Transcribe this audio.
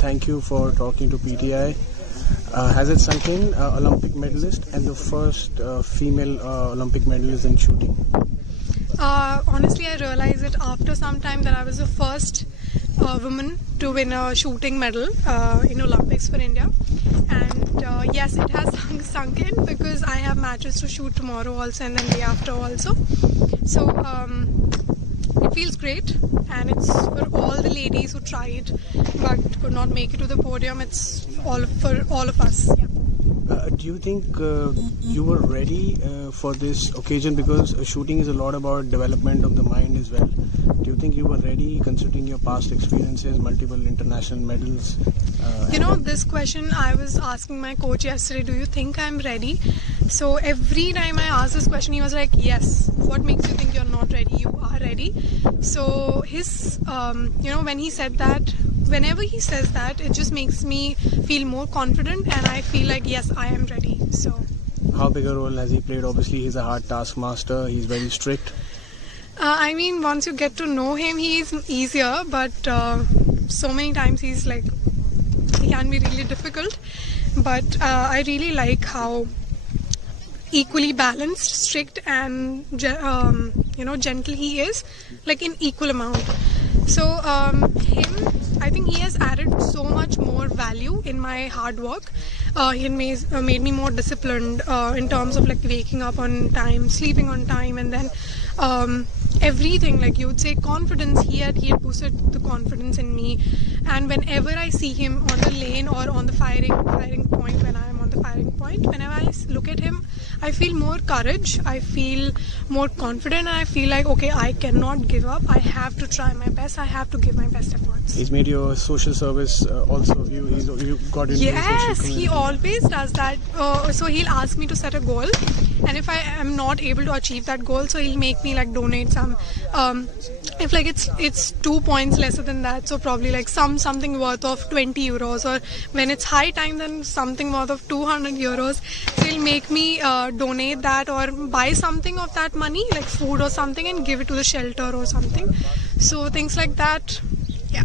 thank you for talking to PTI. Has it sunk in, Olympic medalist and the first female Olympic medalist in shooting? Honestly, I realized it after some time that I was the first woman to win a shooting medal in Olympics for India. And yes, it has sunk in because I have matches to shoot tomorrow also and then day after also. So it feels great, and it's for all the ladies who tried but could not make it to the podium. It's all for all of us. Yeah. Do you think you were ready for this occasion, because shooting is a lot about development of the mind as well? Do you think you were ready considering your past experiences, multiple international medals? This question I was asking my coach yesterday, do you think I'm ready? So every time I asked this question, he was like, yes. What makes you think you're not ready? You are ready. So his, when he said that, whenever he says that, it just makes me feel more confident, and I feel like, yes, I am ready. So how big a role has he played? Obviously, he's a hard taskmaster. He's very strict. Once you get to know him, he's easier, but so many times he can be really difficult. But I really like how equally balanced, strict, and gentle he is, like in equal amount. So I think he has added so much more value in my hard work. He made me more disciplined in terms of like waking up on time, sleeping on time, and then everything, like you would say confidence. He had boosted the confidence in me, and whenever I see him on the lane or on the firing point, when I am on the firing point, whenever I look at him, I feel more courage, I feel more confident, and I feel like, okay, I cannot give up. I have to try my best. I have to give my best efforts. He's made your social service also. You got into yes, he always does that. So he'll ask me to set a goal, and if I am not able to achieve that goal, so he'll make me like donate some. If like it's 2 points lesser than that, so probably like something worth of 20 euros, or when it's high time, then something worth of 200 euros. So he'll make me donate that or buy something of that money, like food or something, and give it to the shelter or something. So things like that. Yeah.